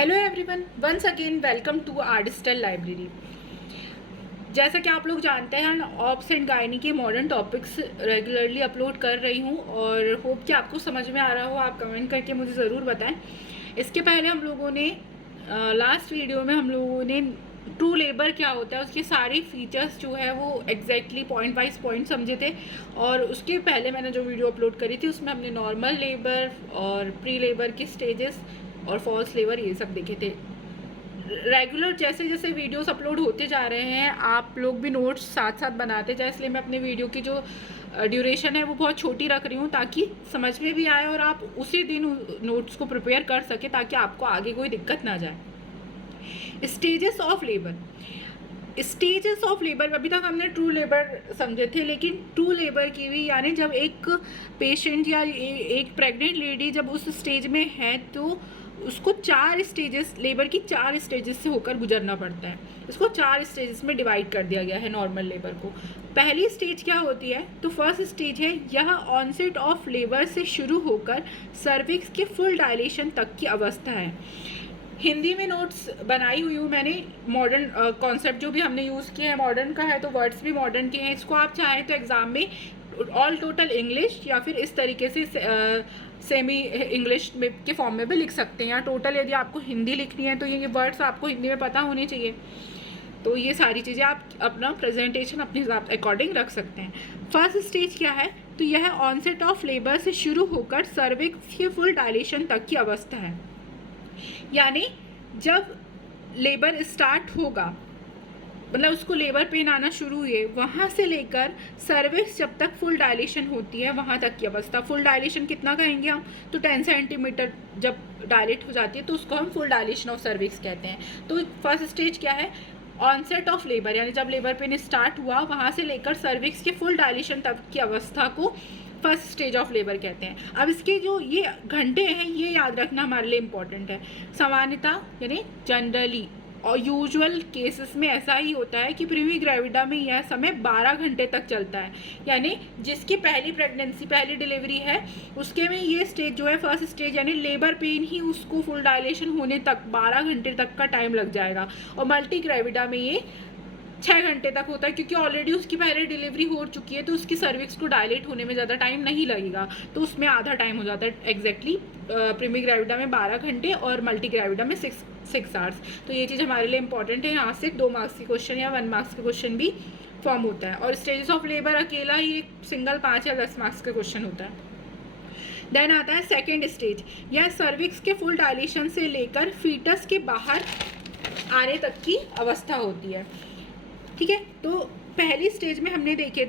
Hello everyone, once again welcome to आर्टिस्टल library. जैसा कि आप लोग जानते हैं, ऑब्स एंड गायनी के मॉडर्न टॉपिक्स रेगुलरली अपलोड कर रही हूँ और होप कि आपको समझ में आ रहा हो। आप कमेंट करके मुझे ज़रूर बताएं। इसके पहले हम लोगों ने लास्ट वीडियो में हम लोगों ने ट्रू लेबर क्या होता है, उसके सारे फीचर्स जो है वो एग्जैक्टली पॉइंट वाइज पॉइंट समझे थे। और उसके पहले मैंने जो वीडियो अपलोड करी थी उसमें हमने नॉर्मल लेबर और प्री लेबर के स्टेजेस और फॉल्स लेबर ये सब देखे थे। रेगुलर जैसे जैसे वीडियोस अपलोड होते जा रहे हैं, आप लोग भी नोट्स साथ साथ बनाते जाए, इसलिए मैं अपने वीडियो की जो ड्यूरेशन है वो बहुत छोटी रख रही हूँ ताकि समझ में भी आए और आप उसी दिन नोट्स को प्रिपेयर कर सके ताकि आपको आगे कोई दिक्कत ना जाए। Stages of labour, stages of labour अभी तक हमने ट्रू लेबर समझे थे, लेकिन ट्रू लेबर की भी यानी जब एक पेशेंट या एक प्रेग्नेंट लेडी जब उस स्टेज में है तो उसको 4 स्टेजेस, लेबर की 4 स्टेजेस से होकर गुजरना पड़ता है। इसको 4 स्टेजेस में डिवाइड कर दिया गया है नॉर्मल लेबर को। पहली स्टेज क्या होती है, तो फर्स्ट स्टेज है यह ऑनसेट ऑफ लेबर से शुरू होकर सर्विक्स के फुल डायलेशन तक की अवस्था है। हिंदी में नोट्स बनाई हुई हूँ मैंने। मॉडर्न कॉन्सेप्ट जो भी हमने यूज़ किए हैं मॉडर्न का है, तो वर्ड्स भी मॉडर्न के हैं। इसको आप चाहें तो एग्ज़ाम में ऑल टोटल इंग्लिश या फिर इस तरीके से सेमी इंग्लिश में के फॉर्म में भी लिख सकते हैं, या टोटल यदि आपको हिंदी लिखनी है तो ये वर्ड्स आपको हिंदी में पता होने चाहिए। तो ये सारी चीज़ें आप अपना प्रेजेंटेशन अपने हिसाब अकॉर्डिंग रख सकते हैं। फर्स्ट स्टेज क्या है, तो यह ऑनसेट ऑफ लेबर से शुरू होकर सर्विक्स के फुल डायलेशन तक की अवस्था है। यानी जब लेबर स्टार्ट होगा, मतलब उसको लेबर पेन आना शुरू हुए, वहाँ से लेकर सर्विक्स जब तक फुल डायलेशन होती है वहाँ तक की अवस्था। फुल डायलेशन कितना कहेंगे हम, तो 10 सेंटीमीटर जब डायलेट हो जाती है तो उसको हम फुल डायलेशन ऑफ सर्विक्स कहते हैं। तो फर्स्ट स्टेज क्या है, ऑनसेट ऑफ लेबर, यानी जब लेबर पेन स्टार्ट हुआ वहाँ से लेकर सर्विक्स के फुल डायलेशन तक की अवस्था को फर्स्ट स्टेज ऑफ लेबर कहते हैं। अब इसके जो ये घंटे हैं ये याद रखना हमारे लिए इम्पॉर्टेंट है। सामान्यतः यानी जनरली और यूजुअल केसेस में ऐसा ही होता है कि प्रीवी ग्रेविडा में यह समय 12 घंटे तक चलता है। यानी जिसकी पहली प्रेगनेंसी, पहली डिलीवरी है, उसके में ये स्टेज जो है फर्स्ट स्टेज यानी लेबर पेन ही उसको फुल डायलेशन होने तक 12 घंटे तक का टाइम लग जाएगा। और मल्टी ग्रेविडा में ये 6 घंटे तक होता है, क्योंकि ऑलरेडी उसकी पहले डिलीवरी हो चुकी है तो उसकी सर्विक्स को डायलेट होने में ज़्यादा टाइम नहीं लगेगा, तो उसमें आधा टाइम हो जाता है एग्जैक्टली। प्रीमी ग्रेविडा में 12 घंटे और मल्टी ग्रेविडा में 6 आवर्स। तो ये चीज़ हमारे लिए इंपॉर्टेंट है। यहाँ से 2 मार्क्स के क्वेश्चन या 1 मार्क्स के क्वेश्चन भी फॉर्म होता है, और स्टेजेस ऑफ लेबर अकेला ही एक सिंगल 5 या 10 मार्क्स का क्वेश्चन होता है। देन आता है सेकेंड स्टेज, यह सर्विक्स के फुल डायलेशन से लेकर फीटस के बाहर आने तक की अवस्था होती है। ठीक है, तो पहली स्टेज में हमने देखे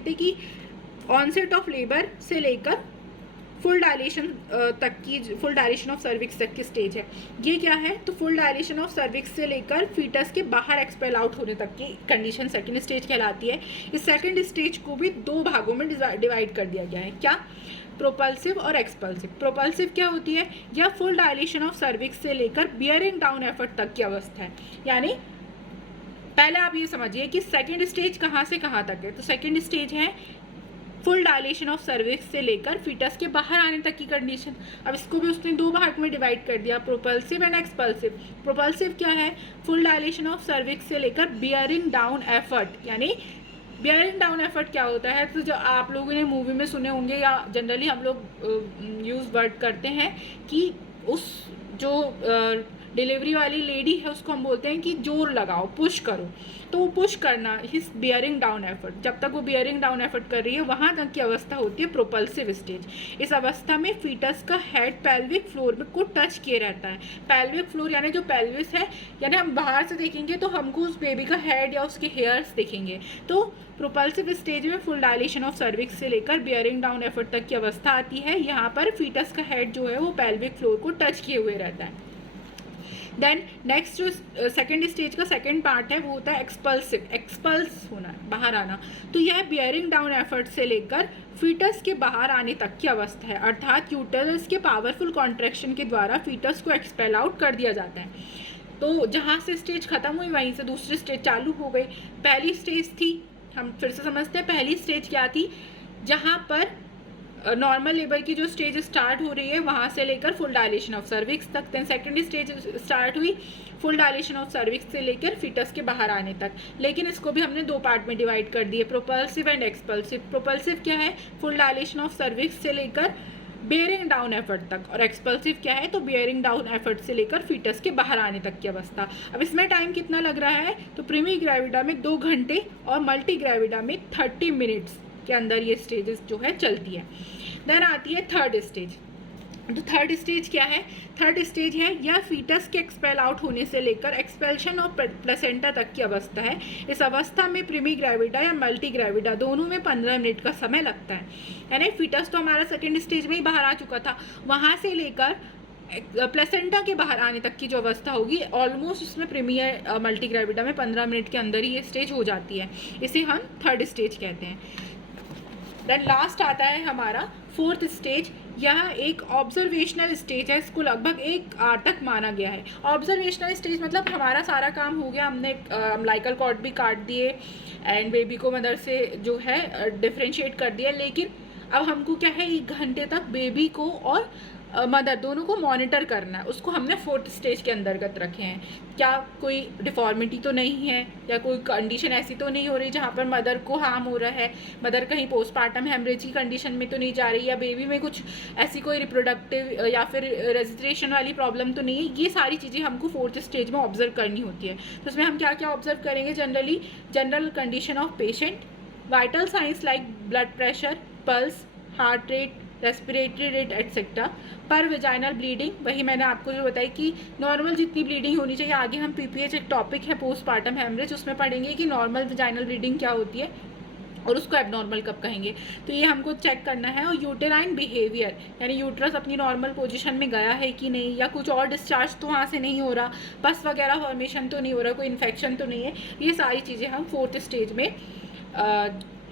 थे कि ऑनसेट ऑफ लेबर से लेकर फुल डायलेशन तक की, फुल डायलेशन ऑफ सर्विक्स तक की स्टेज है। ये क्या है, तो फुल डायलेशन ऑफ सर्विक्स से लेकर फीटस के बाहर एक्सपेल आउट होने तक की कंडीशन सेकंड स्टेज कहलाती है। इस सेकंड स्टेज को भी 2 भागों में डिवाइड कर दिया गया है। क्या, प्रोपल्सिव और एक्सपल्सिव। प्रोपल्सिव क्या होती है, यह फुल डायलेशन ऑफ सर्विक्स से लेकर बियरिंग डाउन एफर्ट तक की अवस्था है। यानी पहले आप ये समझिए कि सेकंड स्टेज कहाँ से कहाँ तक है, तो सेकंड स्टेज है फुल डायलेशन ऑफ सर्विक्स से लेकर फीटस के बाहर आने तक की कंडीशन। अब इसको भी उसने 2 भाग में डिवाइड कर दिया, प्रोपल्सिव एंड एक्सपल्सिव। प्रोपल्सिव क्या है, फुल डायलेशन ऑफ सर्विक्स से लेकर बियरिंग डाउन एफर्ट। यानी बियरिंग डाउन एफर्ट क्या होता है, तो जो आप लोगों ने मूवी में सुने होंगे या जनरली हम लोग यूज़ वर्ड करते हैं कि उस जो डिलीवरी वाली लेडी है उसको हम बोलते हैं कि जोर लगाओ, पुश करो। तो वो पुश करना, हिज बियरिंग डाउन एफर्ट, जब तक वो बियरिंग डाउन एफर्ट कर रही है वहाँ तक की अवस्था होती है प्रोपल्सिव स्टेज। इस अवस्था में फीटस का हेड पेल्विक फ्लोर में को टच किए रहता है। पेल्विक फ्लोर यानी जो पेल्विस है, यानी हम बाहर से देखेंगे तो हमको उस बेबी का हेड या उसके हेयर्स दिखेंगे। तो प्रोपल्सिव स्टेज में फुल डायलेशन ऑफ सर्विक्स से लेकर बियरिंग डाउन एफर्ट तक की अवस्था आती है। यहाँ पर फीटस का हेड जो है वो पेल्विक फ्लोर को टच किए हुए रहता है। देन नेक्स्ट जो सेकेंड स्टेज का सेकेंड पार्ट है वो होता है एक्सपल्सिव, एक्सपल्स होना, बाहर आना। तो यह बियरिंग डाउन एफर्ट से लेकर फीटस के बाहर आने तक की अवस्था है, अर्थात यूटेरस के पावरफुल कॉन्ट्रैक्शन के द्वारा फीटस को एक्सपेल आउट कर दिया जाता है। तो जहाँ से स्टेज खत्म हुई वहीं से दूसरी स्टेज चालू हो गई। पहली स्टेज थी, हम फिर से समझते हैं, पहली स्टेज क्या थी, जहाँ पर नॉर्मल लेबर की जो स्टेज स्टार्ट हो रही है वहाँ से लेकर फुल डायलेशन ऑफ सर्विक्स तक, देन सेकेंड स्टेज स्टार्ट हुई फुल डायलेशन ऑफ सर्विक्स से लेकर फीटस के बाहर आने तक। लेकिन इसको भी हमने दो पार्ट में डिवाइड कर दिए, प्रोपल्सिव एंड एक्सपल्सिव। प्रोपल्सिव क्या है, फुल डायलेशन ऑफ सर्विक्स से लेकर बियरिंग डाउन एफर्ट तक, और एक्सपल्सिव क्या है, तो बियरिंग डाउन एफर्ट से लेकर फीटस के बाहर आने तक की अवस्था। अब इसमें टाइम कितना लग रहा है, तो प्रीमी ग्रेविडा में 2 घंटे और मल्टी ग्रेविडा में 30 मिनट्स के अंदर ये स्टेजेस जो है चलती है। देन आती है थर्ड स्टेज। तो थर्ड स्टेज क्या है, थर्ड स्टेज है यह फीटस के एक्सपेल आउट होने से लेकर एक्सपेल्शन ऑफ प्लेसेंटा तक की अवस्था है। इस अवस्था में प्रीमी ग्रेविडा या मल्टी ग्रेविडा दोनों में 15 मिनट का समय लगता है। यानी फीटस तो हमारा सेकेंड स्टेज में ही बाहर आ चुका था, वहाँ से लेकर प्लेसेंटा के बाहर आने तक की जो अवस्था होगी ऑलमोस्ट उसमें प्रीमियर मल्टी ग्रेविडा में 15 मिनट के अंदर ही ये स्टेज हो जाती है। इसे हम थर्ड स्टेज कहते हैं। देन लास्ट आता है हमारा फोर्थ स्टेज। यह एक ऑब्जर्वेशनल स्टेज है, इसको लगभग 1 आवर तक माना गया है। ऑब्जर्वेशनल स्टेज मतलब हमारा सारा काम हो गया, हमने अम्बिलिकल कॉर्ड भी काट दिए एंड बेबी को मदर से जो है डिफ्रेंशिएट कर दिया, लेकिन अब हमको क्या है 1 घंटे तक बेबी को और मदर दोनों को मॉनिटर करना है। उसको हमने फोर्थ स्टेज के अंतर्गत रखे हैं। क्या कोई डिफॉर्मिटी तो नहीं है या कोई कंडीशन ऐसी तो नहीं हो रही जहाँ पर मदर को हार्म हो रहा है, मदर कहीं पोस्टमार्टम हेमरेज की कंडीशन में तो नहीं जा रही, या बेबी में कुछ ऐसी कोई रिप्रोडक्टिव या फिर रेजिस्ट्रेशन वाली प्रॉब्लम तो नहीं है। ये सारी चीज़ें हमको फोर्थ स्टेज में ऑब्जर्व करनी होती है। तो उसमें हम क्या क्या ऑब्जर्व करेंगे, generally general condition of patient, vital science like blood pressure, pulse, heart rate, respiratory rate etcetera, पर वेजाइनल ब्लीडिंग, वही मैंने आपको जो बताई कि नॉर्मल जितनी ब्लीडिंग होनी चाहिए। आगे हम पीपीएच एक टॉपिक है पोस्टमार्टम हेमरेज, उसमें पढ़ेंगे कि नॉर्मल वेजाइनल ब्लीडिंग क्या होती है और उसको एबनॉर्मल कब कहेंगे। तो ये हमको चेक करना है। और यूटेराइन बिहेवियर, यानी यूट्रस अपनी नॉर्मल पोजीशन में गया है कि नहीं, या कुछ और डिस्चार्ज तो वहाँ से नहीं हो रहा, पस वगैरह फॉर्मेशन तो नहीं हो रहा, कोई इन्फेक्शन तो नहीं है। ये सारी चीज़ें हम फोर्थ स्टेज में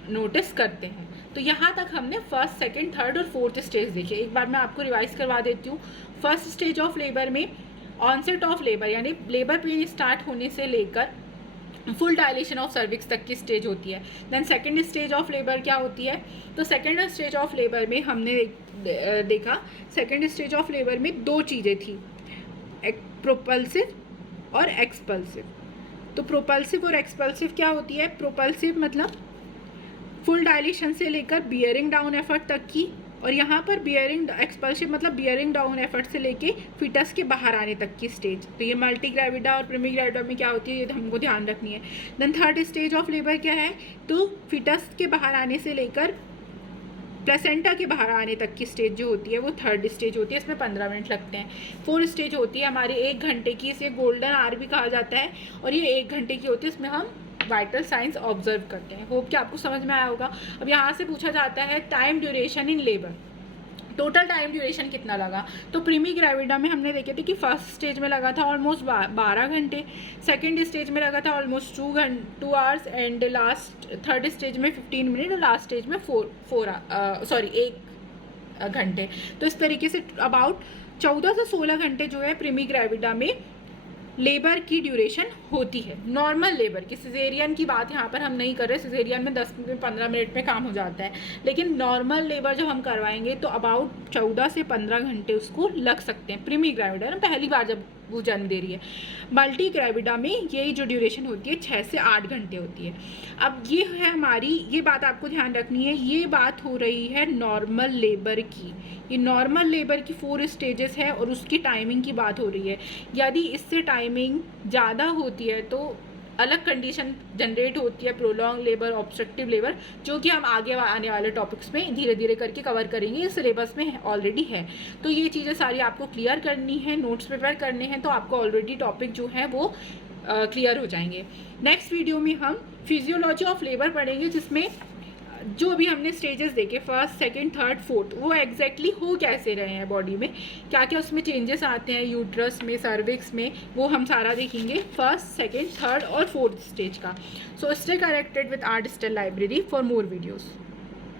नोटिस करते हैं। तो यहाँ तक हमने फर्स्ट, सेकंड, थर्ड और फोर्थ स्टेज देखी। एक बार मैं आपको रिवाइज करवा देती हूँ। फर्स्ट स्टेज ऑफ लेबर में ऑनसेट ऑफ लेबर यानी लेबर पेन स्टार्ट होने से लेकर फुल डायलेशन ऑफ सर्विक्स तक की स्टेज होती है। Then second stage of labour क्या होती है, तो सेकंड स्टेज ऑफ लेबर में हमने देखा सेकंड स्टेज ऑफ लेबर में 2 चीज़ें थी, प्रोपल्सिव और एक्सपल्सिव। तो प्रोपल्सिव और एक्सपल्सिव क्या होती है, प्रोपल्सिव मतलब फुल डायलेशन से लेकर बियरिंग डाउन एफर्ट तक की, और यहाँ पर बियरिंग एक्सपल्सिव मतलब बियरिंग डाउन एफर्ट से लेके फीटस के बाहर आने तक की स्टेज। तो ये मल्टी ग्रेविडा और प्रीमी ग्रेविडा में क्या होती है, ये हमको ध्यान रखनी है। Then third stage of labour क्या है, तो फीटस के बाहर आने से लेकर प्लेसेंटा के बाहर आने तक की स्टेज जो होती है वो थर्ड स्टेज होती है, इसमें 15 मिनट लगते हैं। फोर्थ स्टेज होती है हमारी 1 घंटे की, इसे गोल्डन आवर भी कहा जाता है, और ये 1 घंटे की होती है, इसमें हम वाइटल साइंस ऑब्जर्व करते हैं। होप कि आपको समझ में आया होगा। अब यहाँ से पूछा जाता है time duration in labour, total time duration कितना लगा। तो प्रीमी ग्रेविडा में हमने देखे थे कि फर्स्ट स्टेज में लगा था ऑलमोस्ट 12 घंटे, सेकेंड स्टेज में लगा था almost 2 hours, and last third stage में 15 मिनट, और लास्ट स्टेज में 1 घंटे। तो इस तरीके से अबाउट 14 से 16 घंटे जो है प्रीमी ग्रेविडा में लेबर की ड्यूरेशन होती है, नॉर्मल लेबर की। सिजेरियन की बात यहाँ पर हम नहीं कर रहे, सिजेरियन में 10 से 15 मिनट में काम हो जाता है, लेकिन नॉर्मल लेबर जब हम करवाएंगे तो अबाउट 14 से 15 घंटे उसको लग सकते हैं। प्रीमी ग्रेविडा ना पहली बार जब वो जन्म दे रही है। मल्टी ग्रेविडा में यही जो ड्यूरेशन होती है 6 से 8 घंटे होती है। अब ये है हमारी, ये बात आपको ध्यान रखनी है, ये बात हो रही है नॉर्मल लेबर की। ये नॉर्मल लेबर की 4 स्टेजेस है और उसकी टाइमिंग की बात हो रही है। यदि इससे टाइमिंग ज़्यादा होती है तो अलग कंडीशन जनरेट होती है, प्रोलॉन्ग लेबर, ऑब्स्ट्रक्टिव लेबर, जो कि हम आगे आने वाले टॉपिक्स में धीरे धीरे करके कवर करेंगे। इस सिलेबस में ऑलरेडी है, तो ये चीज़ें सारी आपको क्लियर करनी है, नोट्स प्रिपेयर करने हैं, तो आपको ऑलरेडी टॉपिक जो है वो क्लियर हो जाएंगे। नेक्स्ट वीडियो में हम फिजियोलॉजी ऑफ लेबर पढ़ेंगे, जिसमें जो भी हमने स्टेजेस देखे फर्स्ट, सेकंड, थर्ड, फोर्थ, वो एग्जैक्टली हो कैसे रहे हैं बॉडी में, क्या क्या उसमें चेंजेस आते हैं यूट्रस में, सर्विक्स में, वो हम सारा देखेंगे फर्स्ट, सेकंड, थर्ड और फोर्थ स्टेज का। So stay connected with art style library for more videos.